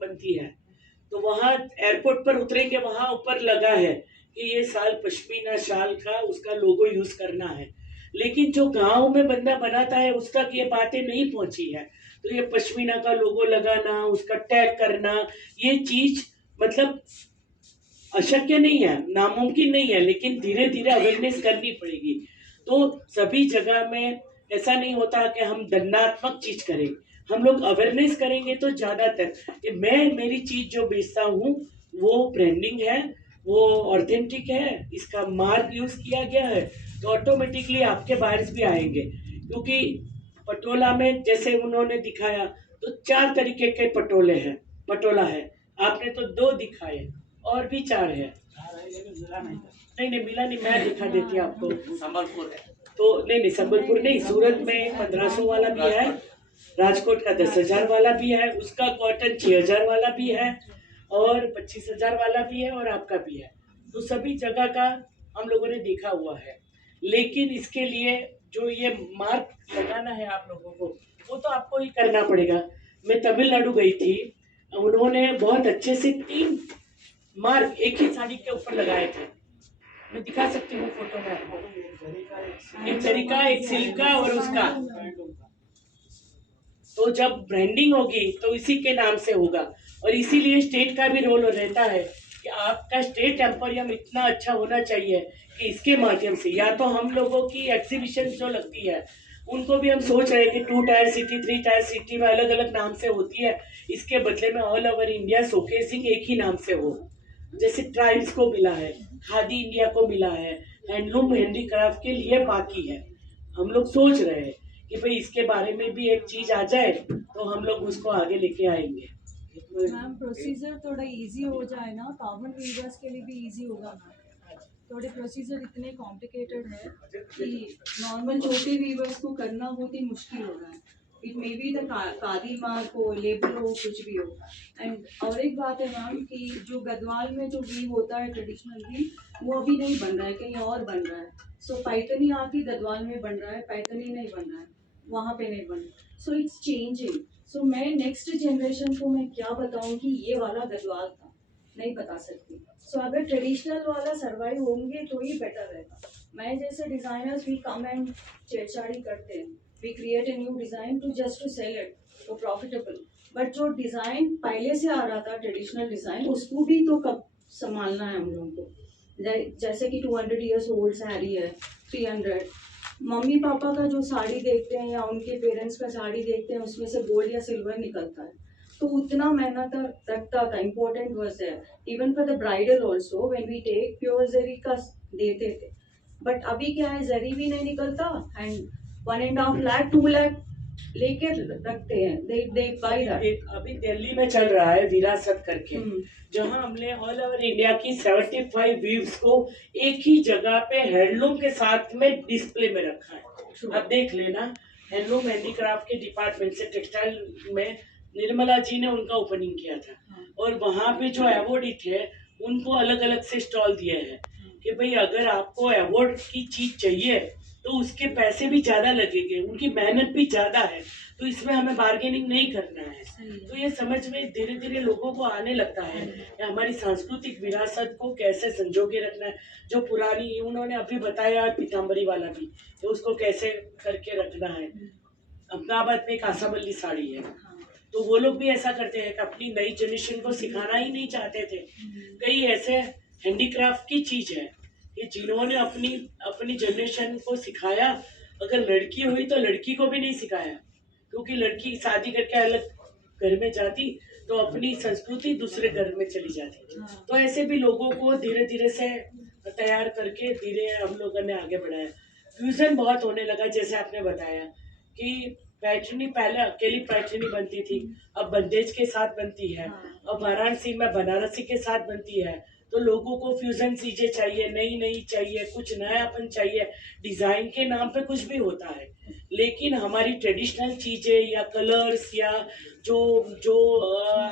बनती है, तो वहाँ एयरपोर्ट पर उतरेंगे, वहाँ ऊपर लगा है कि ये साल पश्मीना शाल का उसका लोगो यूज करना है। लेकिन जो गांव में बंदा बनाता है उस तक ये बातें नहीं पहुंची है। तो ये पश्मीना का लोगो लगाना, उसका टैग करना, ये चीज मतलब अशक्य नहीं है, नामुमकिन नहीं है, लेकिन धीरे धीरे अवेयरनेस करनी पड़ेगी। तो सभी जगह में ऐसा नहीं होता कि हम दंडात्मक चीज करें, हम लोग अवेयरनेस करेंगे तो ज्यादातर मैं मेरी चीज जो बेचता हूँ वो ब्रांडिंग है, वो ऑथेंटिक है, इसका मार्क यूज किया गया है, तो ऑटोमेटिकली आपके बायर्स भी आएंगे। क्योंकि पटोला में जैसे उन्होंने दिखाया तो 4 तरीके के पटोले हैं, पटोला है, आपने तो 2 दिखाए, और भी 4 है। नहीं नहीं मिला नहीं, मैं दिखा देती हूँ आपको। संबलपुर है तो नहीं संबलपुर नहीं, सूरत में 1500 वाला भी है, राजकोट का 10,000 वाला भी है, उसका कॉटन 6,000 वाला भी है, और 25,000 वाला भी है, और आपका भी है। तो सभी जगह का हम लोगों ने देखा हुआ है। लेकिन इसके लिए जो ये मार्क लगाना है आप लोगों को, वो तो आपको ही करना पड़ेगा। मैं तमिलनाडु गई थी, उन्होंने बहुत अच्छे से 3 मार्क एक ही साड़ी के ऊपर लगाए थे। मैं दिखा सकती हूँ फोटो में आपको, एक जरी का, एक सिल्क का, और उसका। तो जब ब्रांडिंग होगी तो इसी के नाम से होगा, और इसीलिए स्टेट का भी रोल रहता है कि आपका स्टेट एम्पोरियम इतना अच्छा होना चाहिए कि इसके माध्यम से या तो हम लोगों की एग्जीबिशन जो लगती है उनको भी हम सोच रहे हैं कि 2 टायर सिटी 3 टायर सिटी में अलग अलग नाम से होती है, इसके बदले में ऑल ओवर इंडिया शोकेसिंग एक ही नाम से हो। जैसे ट्राइब्स को मिला है, खादी इंडिया को मिला है, हैंडलूम हैंडीक्राफ्ट के लिए बाकी है। हम लोग सोच रहे हैं कि भाई इसके बारे में भी एक चीज आ जाए तो हम लोग उसको आगे लेके आएंगे। मैम प्रोसीजर थोड़ा इजी हो जाए ना, कॉमन रीडर्स के लिए भी इजी होगा मैम। थोड़े प्रोसीजर इतने कॉम्प्लिकेटेड है कि नॉर्मल छोटे वीवर्स को करना बहुत ही मुश्किल हो रहा है। It may be the khadi mark हो, लेबल हो, कुछ भी हो। एंड और एक बात है मैम कि जो गढ़वाल में जो वीव होता है ट्रेडिशनल वीव, वो अभी नहीं बन रहा है, कहीं और बन रहा है। सो पैठनी आके गढ़वाल में बन रहा है, पैठनी नहीं बन रहा है, वहाँ पे नहीं बन रहा। So it's changing. सो मैं नेक्स्ट जनरेशन को मैं क्या बताऊँ कि ये वाला गढ़वाल था, नहीं बता सकती। सो अगर ट्रेडिशनल वाला सर्वाइव होंगे तो ही बेटर रहेगा। मैं जैसे डिजाइनर्स भी कम एंड छेड़छाड़ी करते हैं, we create a new design to just to sell it, तो प्रॉफिटेबल। बट जो डिजाइन पहले से आ रहा था ट्रेडिशनल डिजाइन, उसको भी तो कब संभालना है हम लोगों को। जैसे कि 200 ईयर्स ओल्ड साड़ी है, 300, मम्मी पापा का जो साड़ी देखते हैं या उनके पेरेंट्स का साड़ी देखते हैं, उसमें से गोल्ड या सिल्वर निकलता है, तो उतना मेहनत रखता था, important was there. Even for the bridal also when we take pure zari का देते थे। बट अभी क्या है, जरी भी नहीं निकलता एंड 1.5 लाख 2 लाख लेके रखते हैं, दे बाय दैट। अभी दिल्ली में चल रहा है विरासत करके, जहां हमने ऑल ओवर इंडिया की 75 वीव्स को एक ही जगह पे हैंडलूम के साथ में डिस्प्ले में रखा है। अब देख लेना, हैंडलूम हैंडीक्राफ्ट के डिपार्टमेंट से टेक्सटाइल में निर्मला जी ने उनका ओपनिंग किया था, और वहां पे जो अवार्डी थे उनको अलग अलग से स्टॉल दिए हैं कि भाई अगर आपको अवार्ड की चीज चाहिए तो उसके पैसे भी ज्यादा लगेंगे, उनकी मेहनत भी ज्यादा है, तो इसमें हमें बार्गेनिंग नहीं करना है। तो ये समझ में धीरे धीरे लोगों को आने लगता है कि हमारी सांस्कृतिक विरासत को कैसे संजोगे रखना है। जो पुरानी उन्होंने अभी बताया पीताम्बरी वाला भी, तो उसको कैसे करके रखना है। अहमदाबाद में एक आसामल्ली साड़ी है, तो वो लोग भी ऐसा करते हैं कि अपनी नई जनरेशन को सिखाना ही नहीं चाहते थे। कई ऐसे हैंडीक्राफ्ट की चीज है कि जिन्होंने अपनी जनरेशन को सिखाया, अगर लड़की हुई तो लड़की को भी नहीं सिखाया, क्योंकि लड़की शादी करके अलग घर में जाती तो अपनी संस्कृति दूसरे घर में चली जाती। तो ऐसे भी लोगों को धीरे धीरे से तैयार करके धीरे हम लोगों ने आगे बढ़ाया। फ्यूजन बहुत होने लगा, जैसे आपने बताया कि पैठनी पहले अकेली पैठनी बनती थी, अब बंदेज के साथ बनती है, अब वाराणसी में बनारसी के साथ बनती है। तो लोगों को फ्यूजन चीजें चाहिए, नई चाहिए, कुछ नयापन चाहिए। डिजाइन के नाम पे कुछ भी होता है, लेकिन हमारी ट्रेडिशनल चीजें या कलर्स या जो जो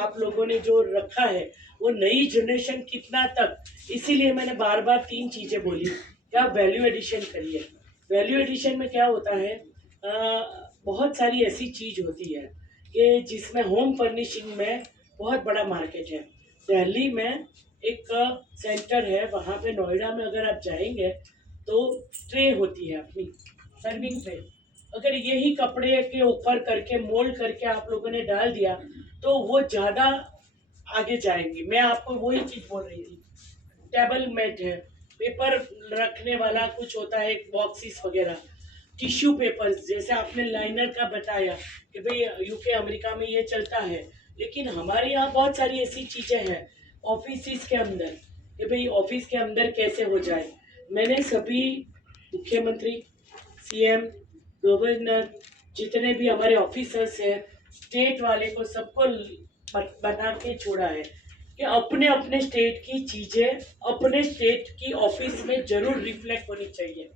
आप लोगों ने जो रखा है वो नई जनरेशन कितना तक, इसीलिए मैंने बार बार 3 चीजें बोली कि आप वैल्यू एडिशन करिए। वैल्यू एडिशन में क्या होता है, बहुत सारी ऐसी चीज होती है कि जिसमें होम फर्निशिंग में बहुत बड़ा मार्केट है। दिल्ली में एक सेंटर है, वहाँ पे नोएडा में अगर आप जाएंगे तो ट्रे होती है अपनी सर्विंग ट्रे, अगर यही कपड़े के ऊपर करके मोल्ड करके आप लोगों ने डाल दिया तो वो ज़्यादा आगे जाएंगी। मैं आपको वही चीज़ बोल रही थी। टेबल मैट है, पेपर रखने वाला कुछ होता है, बॉक्सेस वगैरह, टिश्यू पेपर्स, जैसे आपने लाइनर का बताया कि भाई यूके अमेरिका में ये चलता है, लेकिन हमारे यहाँ बहुत सारी ऐसी चीज़ें हैं ऑफिस के अंदर कि भाई ऑफिस के अंदर कैसे हो जाए। मैंने सभी मुख्यमंत्री, सीएम, गवर्नर, जितने भी हमारे ऑफिसर्स हैं, स्टेट वाले को सबको बना के छोड़ा है कि अपने अपने स्टेट की चीज़ें अपने स्टेट की ऑफिस में जरूर रिफ्लेक्ट होनी चाहिए।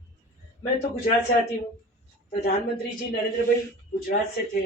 मैं तो गुजरात से आती हूँ, प्रधानमंत्री जी नरेंद्र भाई गुजरात से थे,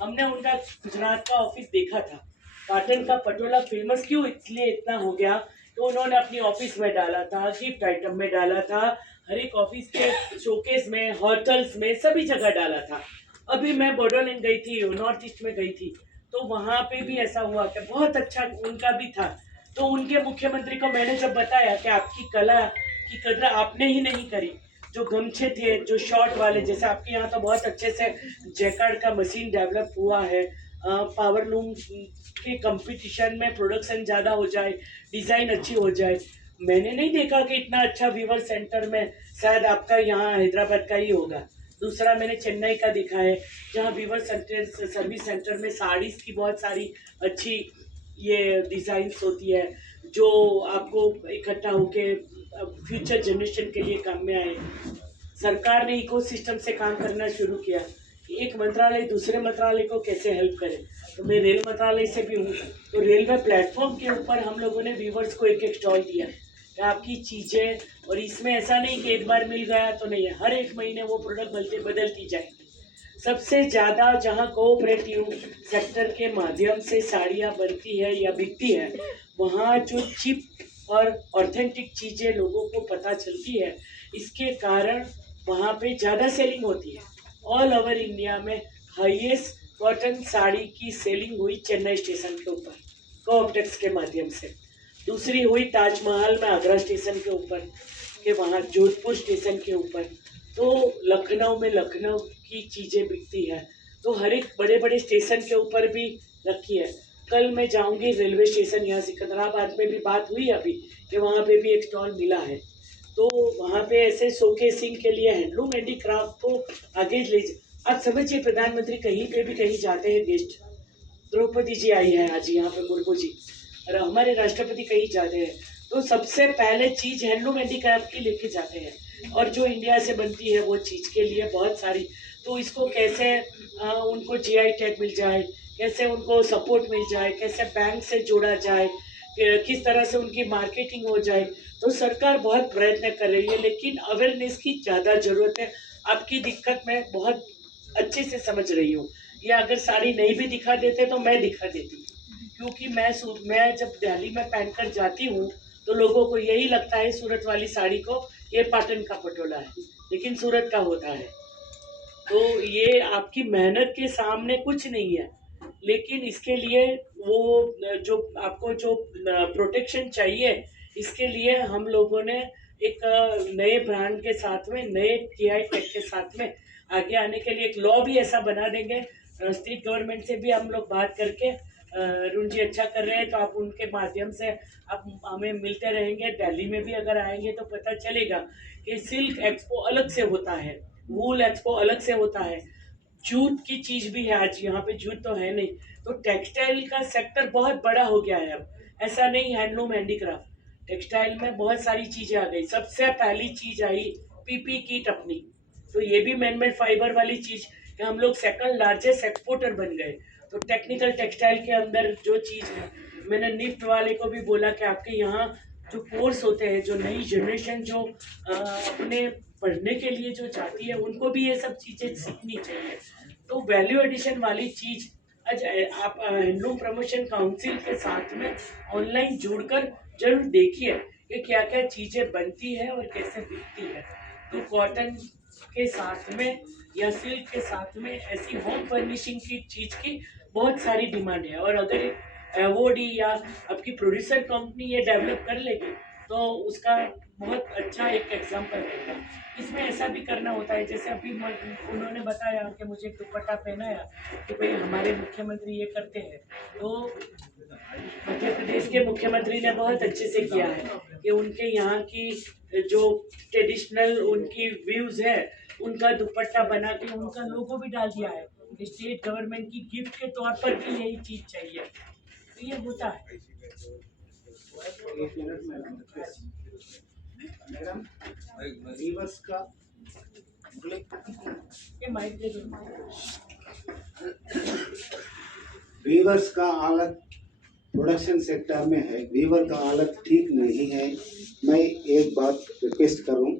हमने उनका गुजरात का ऑफिस देखा था। काटन का पटोला फेमस क्यों इसलिए इतना हो गया तो उन्होंने अपनी ऑफिस में डाला था, गिफ्ट आइटम में डाला था, हर एक ऑफिस के शोकेस में, होटल्स में, सभी जगह डाला था। अभी मैं बोडोलैंड गई थी, नॉर्थ ईस्ट में गई थी, तो वहाँ पे भी ऐसा हुआ कि बहुत अच्छा उनका भी था। तो उनके मुख्यमंत्री को मैंने जब बताया कि आपकी कला की कदर आपने ही नहीं करी, जो गमछे थे, जो शॉर्ट वाले, जैसे आपके यहाँ तो बहुत अच्छे से जैकार्ड का मशीन डेवलप हुआ है, पावर लूम के कंपटीशन में प्रोडक्शन ज़्यादा हो जाए, डिज़ाइन अच्छी हो जाए। मैंने नहीं देखा कि इतना अच्छा वीवर सेंटर में, शायद आपका यहाँ हैदराबाद का ही होगा। दूसरा मैंने चेन्नई का देखा है, जहाँ वीवर सेंटर सर्विस सेंटर में साड़ीज़ की बहुत सारी अच्छी ये डिज़ाइंस होती है, जो आपको इकट्ठा होके फ्यूचर जनरेशन के लिए काम में आए। सरकार ने इकोसिस्टम से काम करना शुरू किया, एक मंत्रालय दूसरे मंत्रालय को कैसे हेल्प करे। तो मैं रेल मंत्रालय से भी हूँ, तो रेलवे प्लेटफॉर्म के ऊपर हम लोगों ने व्यूवर्स को एक एक स्टॉल दिया कि आपकी चीज़ें, और इसमें ऐसा नहीं कि एक बार मिल गया तो नहीं है, हर एक महीने वो प्रोडक्ट बदलती जाएगी। सबसे ज़्यादा जहाँ कोऑपरेटिव सेक्टर के माध्यम से साड़ियाँ बनती है या बिकती है, वहाँ जो चिप और ऑथेंटिक चीज़ें लोगों को पता चलती है, इसके कारण वहाँ पे ज़्यादा सेलिंग होती है। ऑल ओवर इंडिया में हाईएस्ट कॉटन साड़ी की सेलिंग हुई चेन्नई स्टेशन के ऊपर कोऑपटेक्स के माध्यम से। दूसरी हुई ताजमहल में आगरा स्टेशन के ऊपर, के वहाँ जोधपुर स्टेशन के ऊपर। तो लखनऊ में लखनऊ की चीज़ें बिकती है, तो हर एक बड़े बड़े स्टेशन के ऊपर भी रखी है। कल मैं जाऊंगी रेलवे स्टेशन, यहाँ सिकंदराबाद में भी बात हुई अभी कि वहाँ पे भी एक स्टॉल मिला है। तो वहाँ पे ऐसे शोकेसिंग के लिए हैंडलूम हैंडीक्राफ्ट को आगे ले आप समझिए, प्रधानमंत्री कहीं पे भी कहीं जाते हैं, गेस्ट द्रौपदी जी आई है आज यहाँ पे, मुर्मू जी, और हमारे राष्ट्रपति कहीं जाते हैं तो सबसे पहले चीज़ हैंडलूम हैंडीक्राफ्ट की लेके जाते हैं, और जो इंडिया से बनती है वो चीज़ के लिए बहुत सारी। तो इसको कैसे उनको जीआई टैग मिल जाए, कैसे उनको सपोर्ट मिल जाए, कैसे बैंक से जोड़ा जाए, किस तरह से उनकी मार्केटिंग हो जाए, तो सरकार बहुत प्रयत्न कर रही है, लेकिन अवेयरनेस की ज़्यादा ज़रूरत है। आपकी दिक्कत मैं बहुत अच्छे से समझ रही हूँ, या अगर साड़ी नहीं भी दिखा देते तो मैं दिखा देती हूँ, क्योंकि मैं जब दिल्ली में पहन कर जाती हूँ तो लोगों को यही लगता है सूरत वाली साड़ी को ये पाटन का पटोला है, लेकिन सूरत का होता है। तो ये आपकी मेहनत के सामने कुछ नहीं है, लेकिन इसके लिए वो जो आपको जो प्रोटेक्शन चाहिए, इसके लिए हम लोगों ने एक नए ब्रांड के साथ में, नए जीआई टैग के साथ में आगे आने के लिए एक लॉ भी ऐसा बना देंगे। स्टेट गवर्नमेंट से भी हम लोग बात करके, अरुण जी अच्छा कर रहे हैं तो आप उनके माध्यम से आप हमें मिलते रहेंगे। दिल्ली में भी अगर आएंगे तो पता चलेगा कि सिल्क एक्सपो अलग से होता है, वूल एक्सपो अलग से होता है, जूट की चीज़ भी है। आज यहाँ पे जूट तो है नहीं, तो टेक्सटाइल का सेक्टर बहुत बड़ा हो गया है अब, ऐसा नहीं हैंडलूम हैंडीक्राफ्ट, टेक्सटाइल में बहुत सारी चीज़ें आ गई। सबसे पहली चीज़ आई पीपी किट अपनी, तो ये भी मैनमेड फाइबर वाली चीज़ कि हम लोग सेकंड लार्जेस्ट एक्सपोर्टर बन गए। तो टेक्निकल टेक्सटाइल के अंदर जो चीज़ है, मैंने निफ्ट वाले को भी बोला कि आपके यहाँ जो कोर्स होते हैं, जो नई जनरेशन जो अपने पढ़ने के लिए जो चाहती है, उनको भी ये सब चीज़ें सीखनी चाहिए। तो वैल्यू एडिशन वाली चीज़ आज आप हैंडलूम प्रमोशन काउंसिल के साथ में ऑनलाइन जुड़कर जरूर देखिए कि क्या क्या चीज़ें बनती है और कैसे बिकती है। तो कॉटन के साथ में या सिल्क के साथ में ऐसी होम फर्निशिंग की चीज़ की बहुत सारी डिमांड है, और अगर अवॉर्डी या आपकी प्रोड्यूसर कंपनी ये डेवलप कर लेगी तो उसका बहुत अच्छा एक एग्जाम्पल रहेगा। इसमें ऐसा भी करना होता है, जैसे अभी उन्होंने बताया कि मुझे दुपट्टा पहनाया कि भाई हमारे मुख्यमंत्री ये करते हैं, तो मध्य प्रदेश के मुख्यमंत्री ने बहुत अच्छे से किया है कि उनके यहाँ की जो ट्रेडिशनल उनकी व्यूज है उनका दुपट्टा बना के उनका लोगो भी डाल दिया है। स्टेट गवर्नमेंट की गिफ्ट के तौर पर भी यही चीज चाहिए, तो ये होता है। मैडम वीवर्स का ये माइक दे दो। वीवर्स का हालत प्रोडक्शन सेक्टर में है, वीवर का हालत ठीक नहीं है। मैं एक बात रिक्वेस्ट करूं,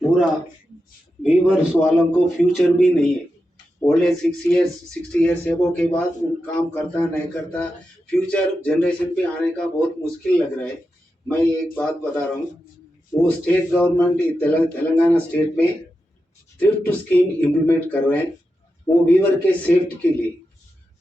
पूरा वीवर्स वालों को फ्यूचर भी नहीं है। ओल्ड 60 ईयर्स एबो के बाद उन काम करता नहीं करता, फ्यूचर जनरेशन पे आने का बहुत मुश्किल लग रहा है। मैं एक बात बता रहा हूँ, वो स्टेट गवर्नमेंट तेलंगाना स्टेट में थ्रिफ्ट स्कीम इम्प्लीमेंट कर रहे हैं, वो वीवर के सेफ्टी के लिए।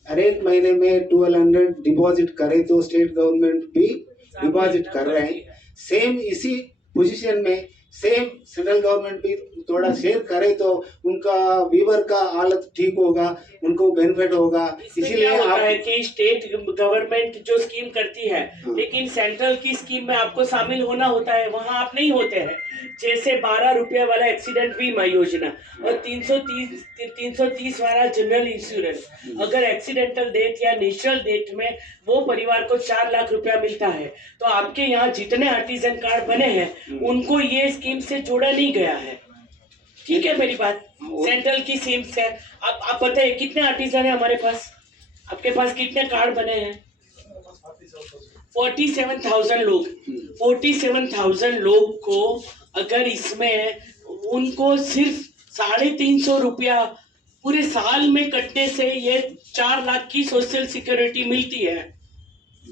हर एक महीने में 1200 डिपॉजिट करे तो स्टेट गवर्नमेंट भी डिपॉजिट कर रहे हैं। सेम इसी पोजीशन में सेम सेंट्रल गवर्नमेंट भी थोड़ा शेयर करे तो उनका वीवर का हालत ठीक होगा, उनको बेनिफिट होगा। इसलिए होता है कि स्टेट गवर्नमेंट जो स्कीम करती है, लेकिन सेंट्रल की स्कीम में आपको शामिल होना होता है, वहाँ आप नहीं होते हैं। जैसे 12 रुपये वाला एक्सीडेंट बीमा योजना और 330 वाला जनरल इंश्योरेंस, अगर एक्सीडेंटल डेथ या नेचुरल डेथ में वो परिवार को 4 लाख रुपया मिलता है, तो आपके यहाँ जितने आर्टिजन कार्ड बने हैं उनको ये स्कीम से जोड़ा नहीं गया है। ठीक है मेरी बात, सेंट्रल की स्कीम से आप बताइए कितने आर्टिजन है हमारे पास, आपके पास कितने कार्ड बने हैं? 47,000 लोग। 47,000 लोग को अगर इसमें उनको सिर्फ 350 रुपया पूरे साल में कटने से ये 4 लाख की सोशल सिक्योरिटी मिलती है,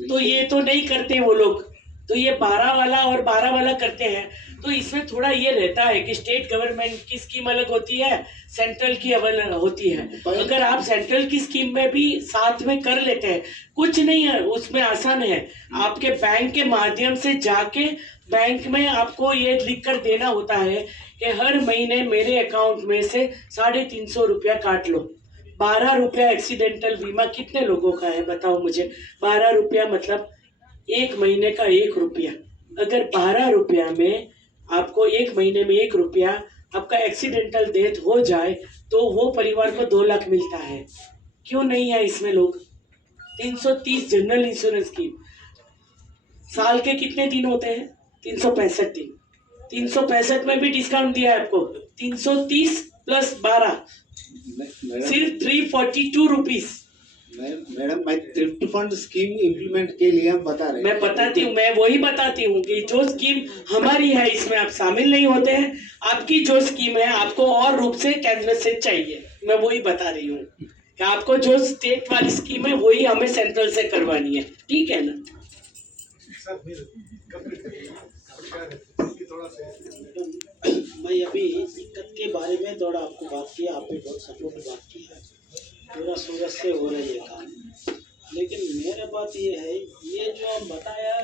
तो ये तो नहीं करते वो लोग, तो ये 12 वाला और 12 वाला करते हैं। तो इसमें थोड़ा ये रहता है कि स्टेट गवर्नमेंट की स्कीम अलग होती है, सेंट्रल की अलग होती है। अगर आप सेंट्रल की स्कीम में भी साथ में कर लेते हैं, कुछ नहीं है उसमें, आसान है। आपके बैंक के माध्यम से जाके बैंक में आपको ये लिख कर देना होता है कि हर महीने मेरे अकाउंट में से 350 रुपया काट लो। 12 रुपया एक्सीडेंटल बीमा कितने लोगों का है बताओ मुझे? 12 रुपया मतलब 1 महीने का 1 रुपया। अगर 12 रुपया में आपको 1 महीने में 1 रुपया आपका एक्सीडेंटल डेथ हो जाए तो वो परिवार को 2 लाख मिलता है। क्यों नहीं है इसमें लोग? 330 जनरल इंश्योरेंस स्कीम, साल के कितने दिन होते हैं? 365 दिन। 365 में भी डिस्काउंट दिया है आपको, 330 प्लस 12 सिर्फ 342 रुपीज। मैडम मैं थ्रिफ्ट फंड स्कीम इम्प्लीमेंट के लिए हम बता रहे हैं। मैं बताती हूँ, मैं वही बताती हूँ कि जो स्कीम हमारी है इसमें आप शामिल नहीं होते हैं। आपकी जो स्कीम है आपको और रूप से केंद्र से चाहिए, मैं वही बता रही हूँ कि आपको जो स्टेट वाली स्कीम है वही हमें सेंट्रल से करवानी है, ठीक है ना? मैं अभी दिक्कत के बारे में थोड़ा आपको बात किया, आपने बहुत सपोर्ट बात की है, पूरा सूरत से हो रही है काम। लेकिन मेरा बात ये है, ये जो आप बताया